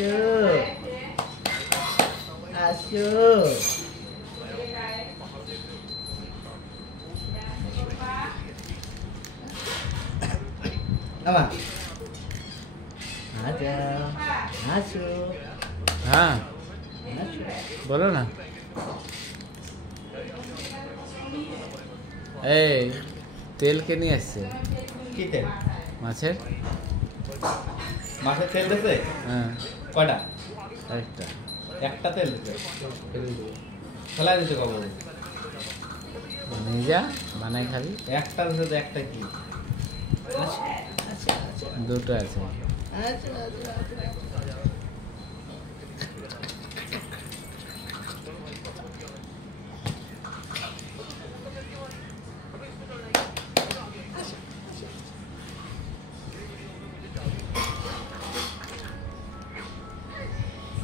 আসো আসো আমা আচ্ছা আসো হ্যাঁ বলো না এই তেল কে নিয়ে আসছে কি তেল মাছের মাছের তেল দিছে হ্যাঁ কয়টা একটা একটা তেল দিছে ফেলাই দিতে কবে নিয়ে যা বানাই খাবি একটা দিছে তো একটা কি আচ্ছা আচ্ছা দুটো আছে আচ্ছা আচ্ছা